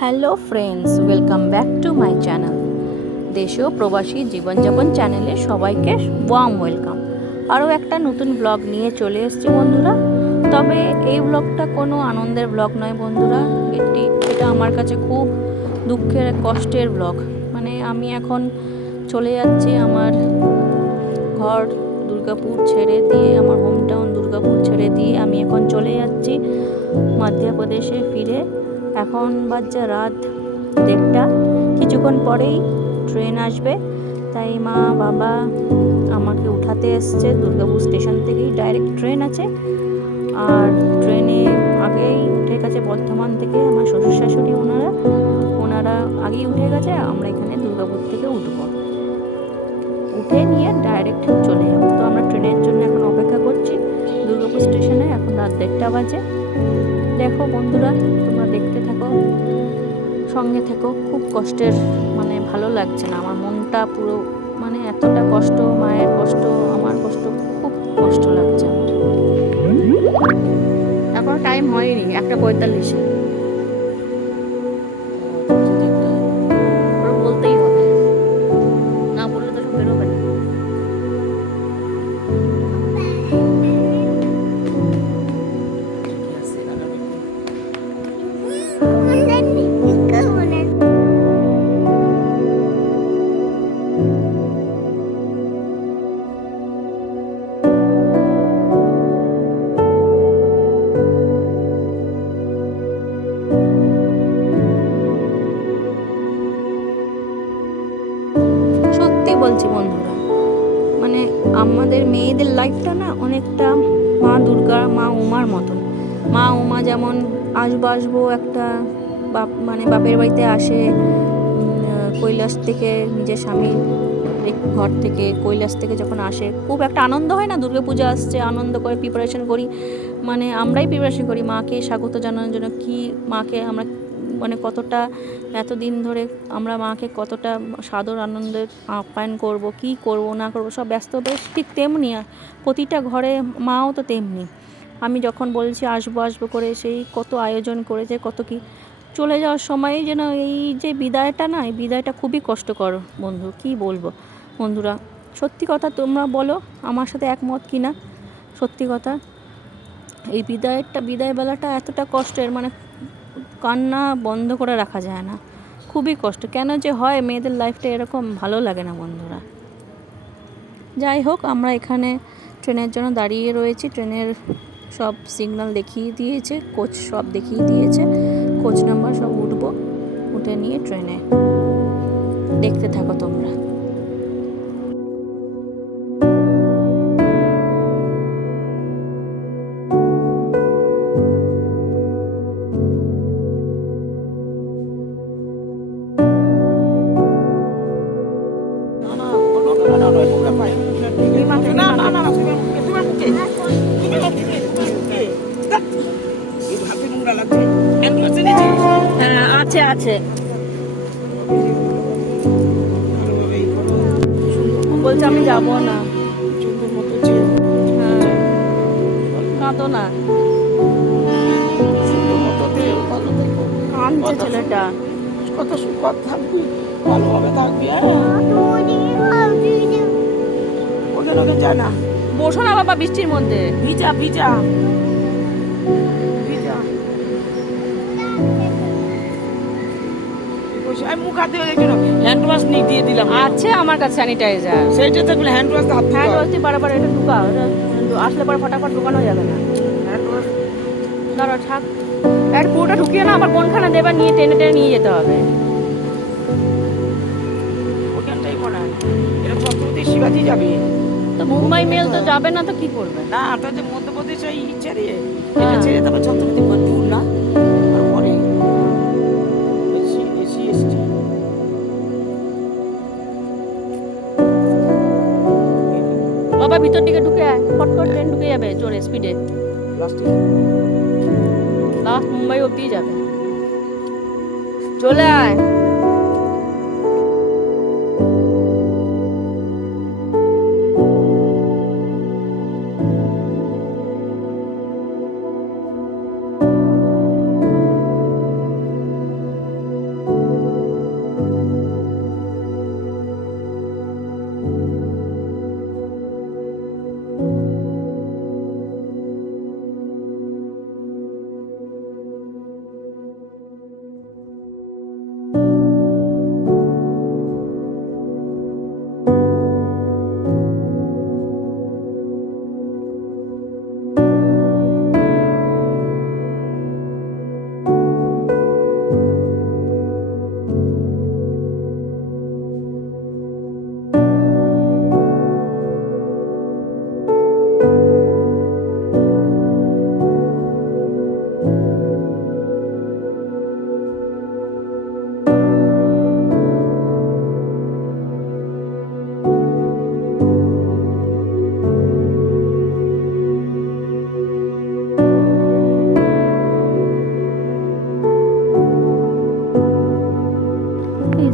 Hello friends, welcome back to my channel. দেশীয় প্রবাসী জীবনযাপন চ্যানেলে সবাইকে ওয়ার্ম ওয়েলকাম। আরও একটা নতুন ব্লগ নিয়ে চলে এসেছি বন্ধুরা। তবে এই ব্লগটা কোনো আনন্দের ব্লগ নয় বন্ধুরা, এটা আমার কাছে খুব দুঃখের কষ্টের ব্লগ। মানে আমি এখন চলে যাচ্ছি আমার ঘর দুর্গাপুর ছেড়ে দিয়ে, আমার হোম টাউন দুর্গাপুর ছেড়ে দিয়ে আমি এখন চলে যাচ্ছি মধ্যপ্রদেশে ফিরে। এখন বাজছে রাত 1:30। কিছুক্ষণ পরেই ট্রেন আসবে, তাই মা বাবা আমাকে উঠাতে এসছে। দুর্গাপুর স্টেশন থেকেই ডাইরেক্ট ট্রেন আছে, আর ট্রেনে আগেই উঠে গেছে বর্ধমান থেকে আমার শ্বশুর শাশুড়ি। ওনারা আগেই উঠে গেছে। আমরা এখানে দুর্গাপুর থেকে উঠে নিয়ে ডাইরেক্ট চলে যাবো। তো আমরা ট্রেনের জন্য এখন অপেক্ষা করছি দুর্গাপুর স্টেশনে। এখন রাত 1:30 বাজে। দেখো বন্ধুরা, তোমরা দেখতে থাকো, সঙ্গে থেকো। খুব কষ্টের, মানে ভালো লাগছে না, আমার মনটা পুরো, মানে এতটা কষ্ট, মায়ের কষ্ট, আমার কষ্ট, খুব কষ্ট লাগছে আমার। এখন টাইম হয়নি, 1:45। বলতেই হবে, না বললে তো সব বেরোবে না। সত্যি বলছি বন্ধুরা, মানে আমাদের মেয়েদের লাইফটা না অনেকটা মা দুর্গা, মা উমার মতন। মা উমা যেমন আসবো একটা বাপের বাড়িতে আসে কৈলাস থেকে, নিজের স্বামীর ঘর থেকে, কৈলাস থেকে যখন আসে, খুব একটা আনন্দ হয় না, দুর্গাপূজা আসছে, আনন্দ করে প্রিপারেশন করি। মানে আমরাই প্রিপারেশন করি মাকে স্বাগত জানানোর জন্য। কি মাকে আমরা মানে কতটা এতদিন ধরে আমরা মাকে কতটা সাদর আনন্দে আপ্যায়ন করব, কি করব না করব, সব ব্যস্ত। বেশ ঠিক তেমনি প্রতিটা ঘরে মাও তো তেমনি। আমি যখন বলছি আসবো করে, সেই কত আয়োজন করেছে, কত কি। চলে যাওয়ার সময় যেন এই যে বিদায়টা না, এই বিদায়টা খুবই কষ্টকর বন্ধু। কি বলবো বন্ধুরা, সত্যি কথা, তোমরা বলো আমার সাথে একমত কি না। সত্যি কথা, এই বিদায়বেলাটা এতটা কষ্টের, মানে কান্না বন্ধ করে রাখা যায় না, খুবই কষ্ট। কেন যে হয় মেয়েদের লাইফটা এরকম, ভালো লাগে না বন্ধুরা। যাই হোক, আমরা এখানে ট্রেনের জন্য দাঁড়িয়ে রয়েছি। ট্রেনের সব সিগন্যাল দেখিয়ে দিয়েছে, কোচ সব দেখিয়ে দিয়েছে, কোচ নাম্বার সব উঠবো, উঠে নিয়ে ট্রেনে। দেখতে থাকো তোমরা। আছে আছে, বলছে আমি যাবো না। হ্যাঁ, কাঁদো না, কাঁদছে ছেলেটা। কত সুখত থাকবি, ভালোভাবে থাকবি। ওখানে ওখানে যায় না, বসো না বাবা বৃষ্টির মধ্যে। ভিজা ভিজা ভিজা। আমি মুখ হাত দিয়ে দেখছিল, হ্যান্ড ওয়াশ নিয়ে দিয়ে দিলাম। আছে আমার কাছে স্যানিটাইজার, সেইটা থাকলে হ্যান্ড ওয়াশ হাত হ্যান্ড ওয়াশ দিয়ে বারবার এটা ঢুকাও, আসলে পরে ফটাফট ঢুকানো যাবে না। হ্যান্ড ওয়াশ ধরো থাক, একটা পুরোটা ঢুকিয়ে না, আবার কোনখানে দেবা, নিয়ে টেনে টেনে নিয়ে যেতে হবে। ওখানটাই মনে হয় এটা ছত্রপতি শিবাজি যাবে। তো মুম্বাই মেল তো যাবে না, তো কি করবে? না, তাদের মধ্যপ্রদেশ এই ছেড়ে এটা ছেড়ে তবে ছত্রপতি দূর না, তারপরে সিএসটি। বাবা ভিতর দিকে ঢুকে আয়, ফট করে ট্রেন ঢুকে যাবে জোরে স্পিডে, লাস্ট মুম্বাই অব্দি যাবে। চলে আয়।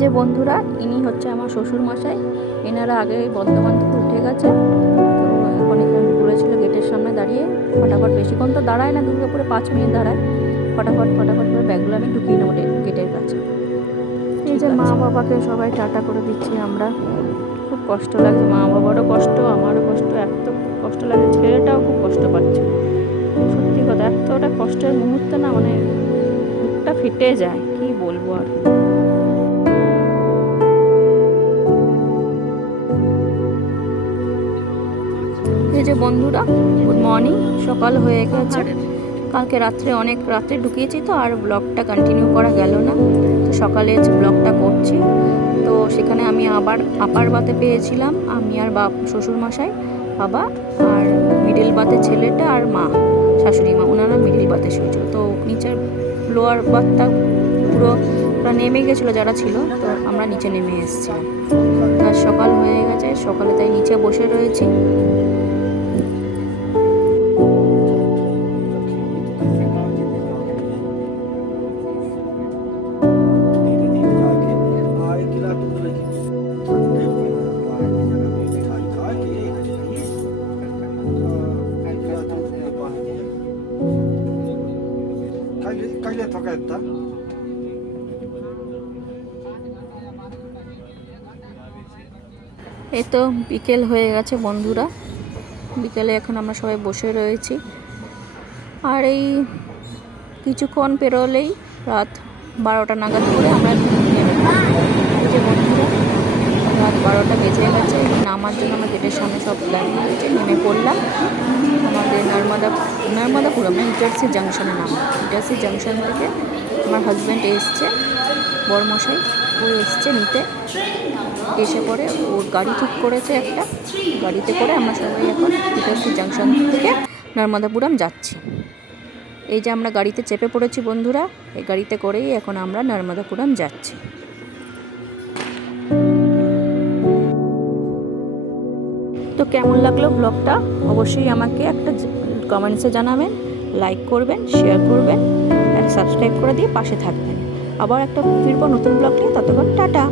যে বন্ধুরা, ইনি হচ্ছে আমার শ্বশুর মশাই। এনারা আগে বর্ধমান থেকে উঠে গেছে। তো এখন এখানে বলেছিল গেটের সামনে দাঁড়িয়ে ফটাফট, বেশিক্ষণ তো দাঁড়ায় না দুর্গাপুরে, 5 মিনিট দাঁড়ায়, ফটাফট করে ব্যাগগুলো আমি ঢুকিয়ে নেবো গেটের কাছে। এই যে মা বাবাকে সবাই টাটা করে দিচ্ছি আমরা। খুব কষ্ট লাগছে, মা বাবারও কষ্ট, আমারও কষ্ট, এত কষ্ট লাগে, ছেলেটাও খুব কষ্ট পাচ্ছে। সত্যি কথা, এতটা কষ্টের মুহূর্তে না মানে বুকটা ফেটে যায়, কি বলবো আর। এই যে বন্ধুরা, গুড মর্নিং। সকাল হয়ে গেছে, কালকে অনেক রাত্রে ঢুকিয়েছি তো আর ব্লগটা কন্টিনিউ করা গেল না, তো সকালে ব্লগটা করছি। তো সেখানে আমি আবার আপার বাতে পেয়েছিলাম, আমি আর শ্বশুরমশাই, বাবা, আর মিডিল বাতে ছেলেটা আর মা, শাশুড়ি মা, ওনারা মিডিল বাতে শুয়েছিল। তো নিচের লোয়ার বাতটা পুরো নেমে গেছিলো যারা ছিল, তো আমরা নিচে নেমে এসেছিলাম। আর সকাল হয়ে গেছে, সকালে তাই নিচে বসে রয়েছি। এই তো বিকেল হয়ে গেছে বন্ধুরা, বিকেলে এখন আমরা সবাই বসে রয়েছি। আর এই কিছুক্ষণ পেরোলেই রাত 12টা নাগাদ করে আমরা নেমে পড়ব। এই যে বন্ধুরা, রাত 12টা বেজে গেছে, নামার জন্য আমরা গেটের সামনে সব লাইন হয়েছে, নেমে পড়লাম। আমাদের নর্মদাপুরম মানে ইটারসি জাংশনে নাম। ইটারসি জাংশন থেকে আমার হাজব্যান্ড এসছে, বরমশাই, ও এসছে নিতে। এসে পরে ওর গাড়ি ঠিক করেছে একটা, গাড়িতে করে আমরা সবাই এখন ইটারসি জাংশন থেকে নর্মদাপুরম যাচ্ছি। এই যে আমরা গাড়িতে চেপে পড়েছি বন্ধুরা, এই গাড়িতে করেই এখন আমরা নর্মদাপুরম যাচ্ছি। তো কেমন লাগলো ব্লগটা অবশ্যই আমাকে একটা কমেন্টসে জানাবেন, লাইক করবেন, শেয়ার করবেন আর সাবস্ক্রাইব করে দিয়ে পাশে থাকবেন। আবার একটা ফিরবো নতুন ব্লগ নিয়ে, ততক্ষণ টাটা।